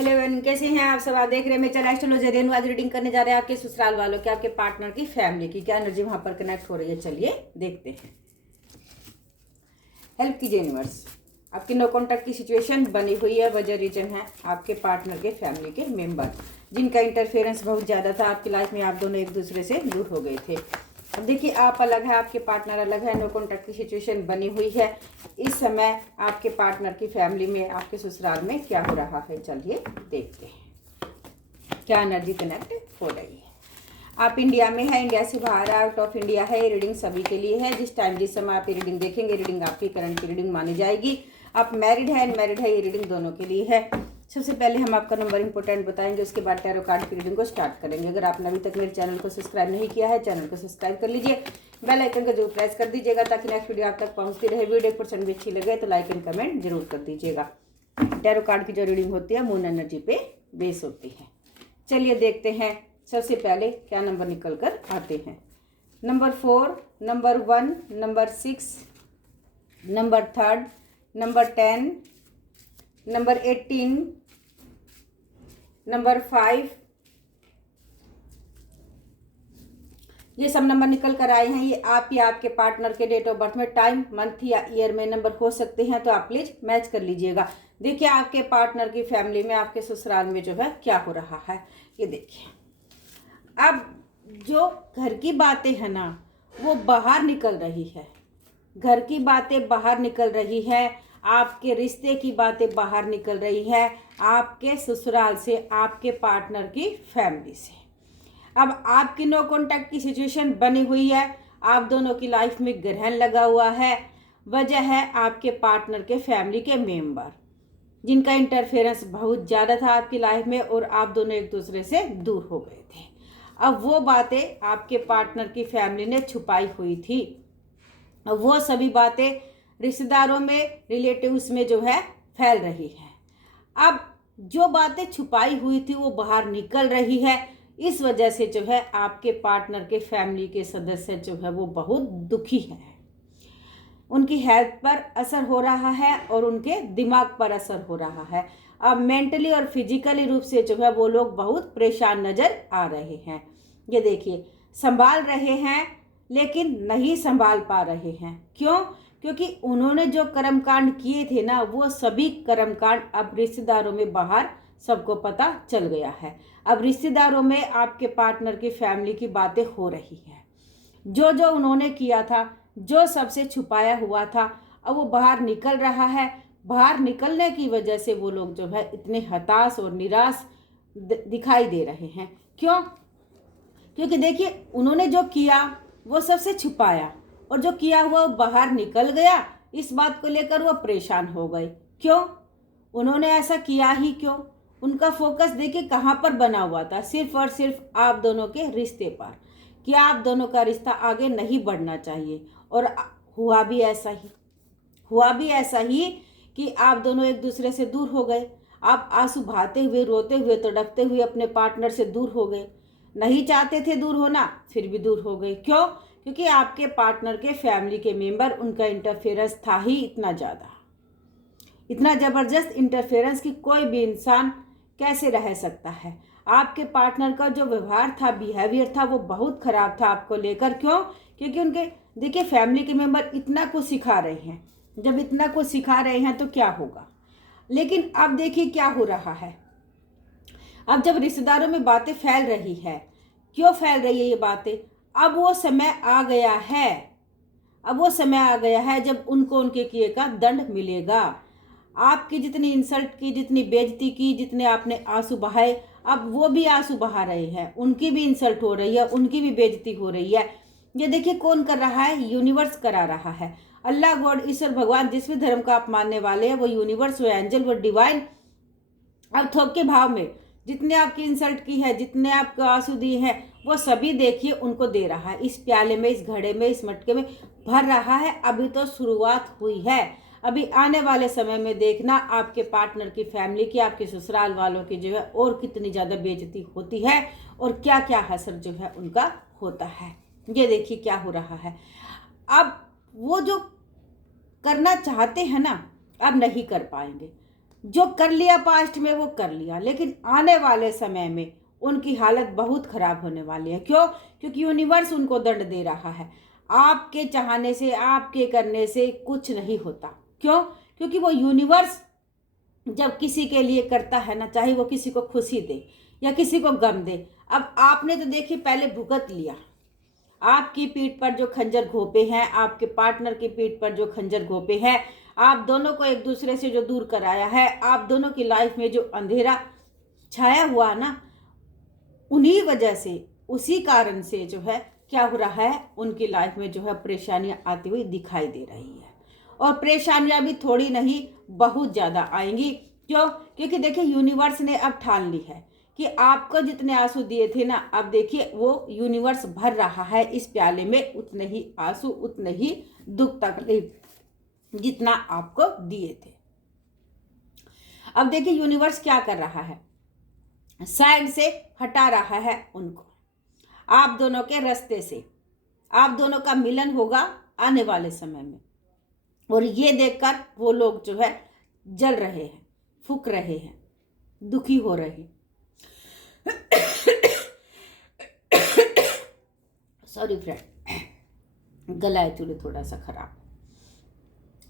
Hello everyone, कैसे हैं आप सब। आप देख रहे हैं मैं चैनल एस्ट्रोलॉजर रेनू। आज रीडिंग करने जा रहे हैं आपके ससुराल वालों के, आपके पार्टनर की, फैमिली की, क्या एनर्जी वहां पर कनेक्ट हो रही है। चलिए देखते हैं। हेल्प कीजिए यूनिवर्स। आपकी नो कॉन्टैक्ट की सिचुएशन बनी हुई है। वजह रीजन है आपके पार्टनर के फैमिली के मेंबर, जिनका इंटरफेरेंस बहुत ज़्यादा था आपकी लाइफ में। आप दोनों एक दूसरे से दूर हो गए थे। अब देखिए, आप अलग है, आपके पार्टनर अलग है, नो कॉन्टैक्ट की सिचुएशन बनी हुई है। इस समय आपके पार्टनर की फैमिली में, आपके ससुराल में क्या हो रहा है। चलिए देखते हैं क्या एनर्जी कनेक्ट हो रही है। आप इंडिया में है, इंडिया से बाहर, आउट ऑफ इंडिया है। ये रीडिंग सभी के लिए है। जिस टाइम जिस समय आप ये रीडिंग देखेंगे, रीडिंग आपकी करंट की रीडिंग मानी जाएगी। आप मैरिड है, अनमैरिड है, ये रीडिंग दोनों के लिए है। सबसे पहले हम आपका नंबर इंपोर्टेंट बताएंगे, उसके बाद टैरो कार्ड की रीडिंग को स्टार्ट करेंगे। अगर आपने अभी तक मेरे चैनल को सब्सक्राइब नहीं किया है, चैनल को सब्सक्राइब कर लीजिए, बेल आइकन को जरूर प्रेस कर दीजिएगा ताकि नेक्स्ट वीडियो आप तक पहुंचती रहे। वीडियो 1% भी अच्छी लगे तो लाइक एंड कमेंट जरूर कर दीजिएगा। टैरो कार्ड की जो रीडिंग होती है मून एनर्जी पे बेस होती है। चलिए देखते हैं सबसे पहले क्या नंबर निकल कर आते हैं। Number 4, number 1, number 6, number 3, number 10, number 18, number 5, ये सब नंबर निकल कर आए हैं। ये आप या आपके पार्टनर के डेट ऑफ बर्थ में, टाइम, मंथ या ईयर में नंबर हो सकते हैं, तो आप प्लीज मैच कर लीजिएगा। देखिए आपके पार्टनर की फैमिली में, आपके ससुराल में जो है क्या हो रहा है, ये देखिए। अब जो घर की बातें है ना, वो बाहर निकल रही है। घर की बातें बाहर निकल रही है, आपके रिश्ते की बातें बाहर निकल रही है, आपके ससुराल से, आपके पार्टनर की फैमिली से। अब आपकी नो कॉन्टैक्ट की सिचुएशन बनी हुई है। आप दोनों की लाइफ में ग्रहण लगा हुआ है। वजह है आपके पार्टनर के फैमिली के मेंबर, जिनका इंटरफेरेंस बहुत ज़्यादा था आपकी लाइफ में और आप दोनों एक दूसरे से दूर हो गए थे। अब वो बातें आपके पार्टनर की फैमिली ने छुपाई हुई थी। अब वो सभी बातें रिश्तेदारों में, रिलेटिव्स में जो है फैल रही है। अब जो बातें छुपाई हुई थी वो बाहर निकल रही है। इस वजह से जो है आपके पार्टनर के फैमिली के सदस्य जो है वो बहुत दुखी हैं। उनकी हेल्थ पर असर हो रहा है और उनके दिमाग पर असर हो रहा है। अब मेंटली और फिजिकली रूप से जो है वो लोग बहुत परेशान नजर आ रहे हैं। ये देखिए, संभाल रहे हैं लेकिन नहीं संभाल पा रहे हैं। क्यों? क्योंकि उन्होंने जो कर्मकांड किए थे ना, वो सभी कर्मकांड अब रिश्तेदारों में बाहर सबको पता चल गया है। अब रिश्तेदारों में आपके पार्टनर की फैमिली की बातें हो रही है। जो जो उन्होंने किया था, जो सबसे छुपाया हुआ था, अब वो बाहर निकल रहा है। बाहर निकलने की वजह से वो लोग जो है इतने हताश और निराश दिखाई दे रहे हैं। क्यों? क्योंकि देखिए, उन्होंने जो किया वो सबसे छुपाया और जो किया हुआ वो बाहर निकल गया। इस बात को लेकर वो परेशान हो गए। क्यों? उन्होंने ऐसा किया ही क्यों? उनका फोकस देखिए कहाँ पर बना हुआ था, सिर्फ और सिर्फ आप दोनों के रिश्ते पर, कि आप दोनों का रिश्ता आगे नहीं बढ़ना चाहिए। और हुआ भी ऐसा ही, हुआ भी ऐसा ही कि आप दोनों एक दूसरे से दूर हो गए। आप आंसू बहाते हुए, रोते हुए, तड़पते हुए अपने पार्टनर से दूर हो गए। नहीं चाहते थे दूर होना, फिर भी दूर हो गए। क्यों? क्योंकि आपके पार्टनर के फैमिली के मेंबर, उनका इंटरफेरेंस था ही इतना ज़्यादा, इतना ज़बरदस्त इंटरफेरेंस कि कोई भी इंसान कैसे रह सकता है। आपके पार्टनर का जो व्यवहार था, बिहेवियर था, वो बहुत ख़राब था आपको लेकर। क्यों? क्योंकि उनके देखिए फैमिली के मेंबर इतना कुछ सिखा रहे हैं। जब इतना कुछ सिखा रहे हैं तो क्या होगा। लेकिन अब देखिए क्या हो रहा है। अब जब रिश्तेदारों में बातें फैल रही है, क्यों फैल रही है ये बातें? अब वो समय आ गया है, अब वो समय आ गया है जब उनको उनके किए का दंड मिलेगा। आपकी जितनी इंसल्ट की, जितनी बेइज्जती की, जितने आपने आंसू बहाए, अब वो भी आंसू बहा रहे हैं। उनकी भी इंसल्ट हो रही है, उनकी भी बेइज्जती हो रही है। ये देखिए कौन कर रहा है? यूनिवर्स करा रहा है। अल्लाह, गॉड, ईश्वर, भगवान, जिस भी धर्म का आप मानने वाले हैं, वो यूनिवर्स, वो एंजल, वो डिवाइन, अब थोक के भाव में जितने आपकी इंसल्ट की है, जितने आपको आंसू दिए हैं, वो सभी देखिए उनको दे रहा है। इस प्याले में, इस घड़े में, इस मटके में भर रहा है। अभी तो शुरुआत हुई है। अभी आने वाले समय में देखना आपके पार्टनर की फैमिली की, आपके ससुराल वालों की जो है और कितनी ज़्यादा बेइज्जती होती है और क्या क्या हसर जो है उनका होता है। ये देखिए क्या हो रहा है। अब वो जो करना चाहते हैं ना, अब नहीं कर पाएंगे। जो कर लिया पास्ट में वो कर लिया, लेकिन आने वाले समय में उनकी हालत बहुत खराब होने वाली है। क्यों? क्योंकि यूनिवर्स उनको दंड दे रहा है। आपके चाहने से, आपके करने से कुछ नहीं होता। क्यों? क्योंकि वो यूनिवर्स जब किसी के लिए करता है ना, चाहे वो किसी को खुशी दे या किसी को गम दे। अब आपने तो देखिए पहले भुगत लिया, आपकी पीठ पर जो खंजर घोंपे हैं, आपके पार्टनर की पीठ पर जो खंजर घोंपे हैं, आप दोनों को एक दूसरे से जो दूर कराया है, आप दोनों की लाइफ में जो अंधेरा छाया हुआ ना, उन्हीं वजह से, उसी कारण से जो है क्या हो रहा है, उनकी लाइफ में जो है परेशानियां आती हुई दिखाई दे रही है। और परेशानियां भी थोड़ी नहीं, बहुत ज़्यादा आएंगी। क्यों? क्योंकि देखिए यूनिवर्स ने अब ठान ली है कि आपको जितने आंसू दिए थे ना, अब देखिए वो यूनिवर्स भर रहा है इस प्याले में उतने ही आंसू, उतने ही दुख तकलीफ जितना आपको दिए थे। अब देखिए यूनिवर्स क्या कर रहा है, साइड से हटा रहा है उनको, आप दोनों के रास्ते से। आप दोनों का मिलन होगा आने वाले समय में, और ये देखकर वो लोग जो है जल रहे हैं, फूक रहे हैं, दुखी हो रहे हैं। सॉरी फ्रेंड, गला एक्चुअली थोड़ा सा खराब।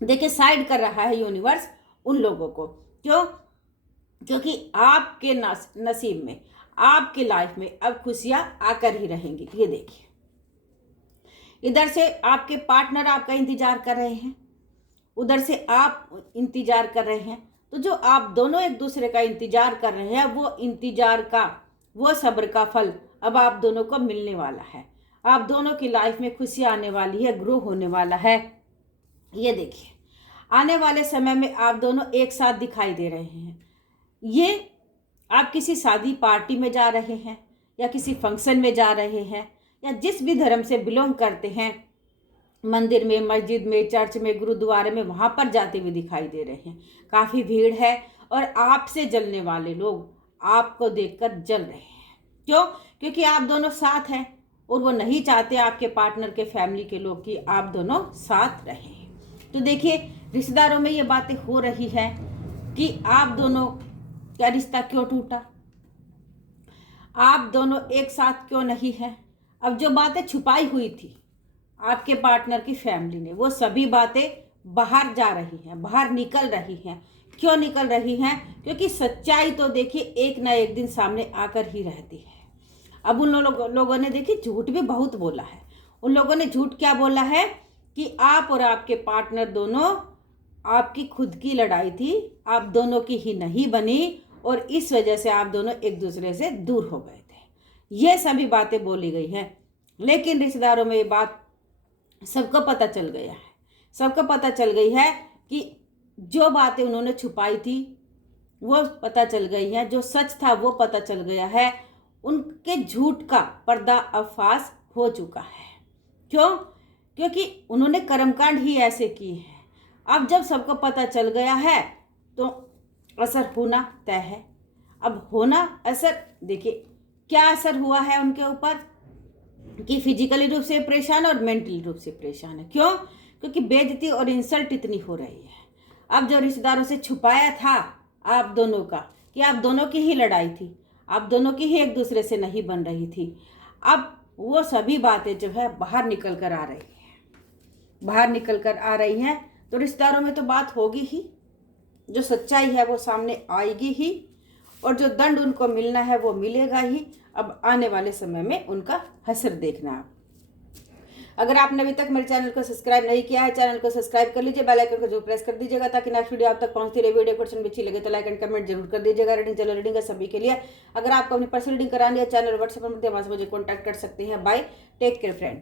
देखिए साइड कर रहा है यूनिवर्स उन लोगों को। क्यों? क्योंकि आपके नसीब में, आपकी लाइफ में अब खुशियां आकर ही रहेंगी। ये देखिए इधर से आपके पार्टनर आपका इंतजार कर रहे हैं, उधर से आप इंतजार कर रहे हैं। तो जो आप दोनों एक दूसरे का इंतजार कर रहे हैं, वो इंतजार का, वो सब्र का फल अब आप दोनों को मिलने वाला है। आप दोनों की लाइफ में खुशियां आने वाली है, ग्रो होने वाला है। ये देखिए आने वाले समय में आप दोनों एक साथ दिखाई दे रहे हैं। ये आप किसी शादी पार्टी में जा रहे हैं, या किसी फंक्शन में जा रहे हैं, या जिस भी धर्म से बिलोंग करते हैं, मंदिर में, मस्जिद में, चर्च में, गुरुद्वारे में, वहाँ पर जाते हुए दिखाई दे रहे हैं। काफ़ी भीड़ है और आपसे जलने वाले लोग आपको देखकर जल रहे हैं। क्यों? क्योंकि आप दोनों साथ हैं और वो नहीं चाहते आपके पार्टनर के फैमिली के लोग कि आप दोनों साथ रहें। तो देखिए रिश्तेदारों में ये बातें हो रही है कि आप दोनों का रिश्ता क्यों टूटा, आप दोनों एक साथ क्यों नहीं हैं। अब जो बातें छुपाई हुई थी आपके पार्टनर की फैमिली ने, वो सभी बातें बाहर जा रही हैं, बाहर निकल रही हैं। क्यों निकल रही हैं? क्योंकि सच्चाई तो देखिए एक ना एक दिन सामने आकर ही रहती है। अब उन लोगों ने देखिए झूठ भी बहुत बोला है। उन लोगों ने झूठ क्या बोला है कि आप और आपके पार्टनर दोनों, आपकी खुद की लड़ाई थी, आप दोनों की ही नहीं बनी, और इस वजह से आप दोनों एक दूसरे से दूर हो गए थे। ये सभी बातें बोली गई हैं। लेकिन रिश्तेदारों में ये बात सबको पता चल गया है, सबको पता चल गई है कि जो बातें उन्होंने छुपाई थी वो पता चल गई है, जो सच था वो पता चल गया है। उनके झूठ का पर्दा अब फाश हो चुका है। क्यों? क्योंकि उन्होंने कर्मकांड ही ऐसे किए हैं। अब जब सबको पता चल गया है तो असर होना तय है। अब होना असर, देखिए क्या असर हुआ है उनके ऊपर कि फिजिकली रूप से परेशान और मेंटली रूप से परेशान है। क्यों? क्योंकि बेइज्जती और इंसल्ट इतनी हो रही है। अब जो रिश्तेदारों से छुपाया था आप दोनों का कि आप दोनों की ही लड़ाई थी, आप दोनों की ही एक दूसरे से नहीं बन रही थी, अब वो सभी बातें जो है बाहर निकल कर आ रही हैं, बाहर निकल कर आ रही हैं। तो रिश्तेदारों में तो बात होगी ही, जो सच्चाई है वो सामने आएगी ही, और जो दंड उनको मिलना है वो मिलेगा ही। अब आने वाले समय में उनका हसर देखना आप। अगर आपने अभी तक मेरे चैनल को सब्सक्राइब नहीं किया है, चैनल को सब्सक्राइब कर लीजिए, बेल आइकन को जो प्रेस कर दीजिएगा ताकि नेक्स्ट वीडियो आप तक पहुंचती रहे। वीडियो क्वेश्चन भी अच्छी लगे तो लाइक एंड कमेंट जरूर कर दीजिएगा। रीडिंग चलो रीडिंग है सभी के लिए। अगर आपको अपनी पर्सनल रीडिंग करानी है, चैनल व्हाट्सएप पर मुझे कॉन्टैक्ट कर सकते हैं। Bye, take care friend.